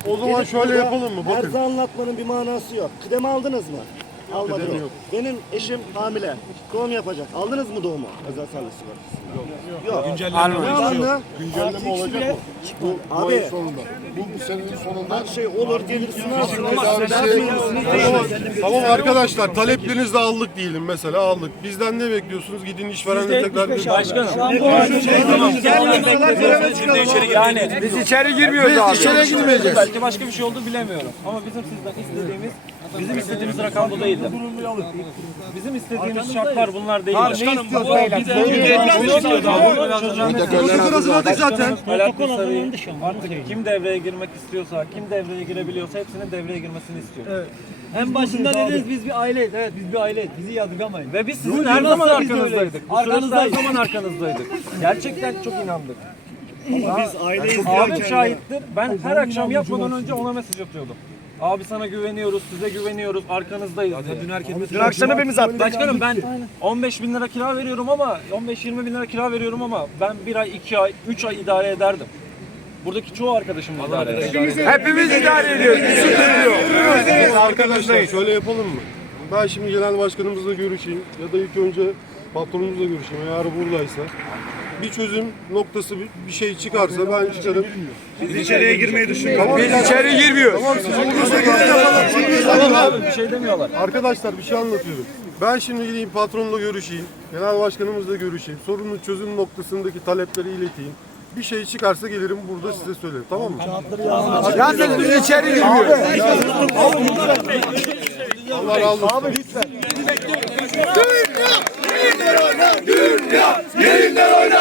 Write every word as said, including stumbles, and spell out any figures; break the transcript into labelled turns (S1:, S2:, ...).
S1: O zaman
S2: Gelip
S1: şöyle
S2: burada
S1: yapalım mı? Bakın.
S2: Erza anlatmanın bir manası yok. Kıdem aldınız mı? Almadınız.
S1: Kıdem yok.
S2: Benim eşim hamile. Doğum yapacak. Aldınız mı doğumu? Özel sağlık sigortası. Yok. Yok.
S3: Güncelleme
S2: Ne alındı?
S1: Güncelleme olacak mı? Bu, bu
S2: Abi.
S1: ayın sonunda. Bu, bu senenin sonunda.
S2: Her şey olur gelir sunarsın ama
S1: Tedavisi- Tamam, tamam arkadaşlar taleplerinizi de aldık diyelim mesela aldık. Bizden ne bekliyorsunuz? Gidin işverenle tekrar bir
S4: Başkanım.
S3: Yani biz içeri girmiyoruz abi.
S1: Biz içeri girmeyeceğiz.
S4: belki başka bir şey oldu bilemiyorum. Ama bizim sizden istediğimiz, bizim istediğimiz rakam bu değildi. Bizim istediğimiz şartlar bunlar değildi.
S3: Başkanım bu
S1: Hazırladık zaten.
S4: Alaaddin Sarı'yı artık kim devreye girmek istiyorsa, kim devreye girebiliyorsa hepsinin devreye girmesini istiyor.
S5: En başından dediniz biz bir aileyiz. Evet biz bir aileyiz. Bizi yadırgamayın.
S4: Ve biz sizin her zaman
S5: Yoksa biz de
S4: arkanızdaydık.
S5: öyleyiz.
S4: Bu süreçte her
S5: Arkanızdayız.
S4: zaman arkanızdaydık. Gerçekten çok inandık.
S2: biz aileyiz.
S4: Abim şahittir. Ben her akşam yatmadan önce ona mesaj atıyordum. Abi sana güveniyoruz, size güveniyoruz, arkanızdayız diye. Dün herkes
S2: Dün akşam hepimiz attık.
S4: Başkanım ben on beş bin lira kira veriyorum ama on beş yirmi bin lira kira veriyorum ama ben bir ay, iki ay, üç ay idare ederdim. Buradaki çoğu arkadaşım da idare eder.
S3: Hepimiz idare ediyoruz. Bir sıkıntı yok.
S1: Arkadaşlar şöyle yapalım mı? Ben şimdi genel başkanımızla görüşeyim ya da ilk önce patronumuzla görüşeyim eğer buradaysa. Bir çözüm noktası bir bir şey çıkarsa ben çıkarım.
S2: Biz içeriye girmeyi düşünüyoruz.
S3: Biz içeri girmiyoruz.
S4: Tamam abi bir şey demiyorlar.
S1: Arkadaşlar bir şey anlatıyorum. Ben şimdi gideyim patronla görüşeyim. Genel başkanımızla görüşeyim. Sorunun çözüm noktasındaki talepleri ileteyim. Bir şey çıkarsa gelirim burada size söylerim. Tamam mı?
S3: Yalnız biz içeri girmiyoruz.
S1: Allah razı olsun.
S3: Dünya yerinden oynar.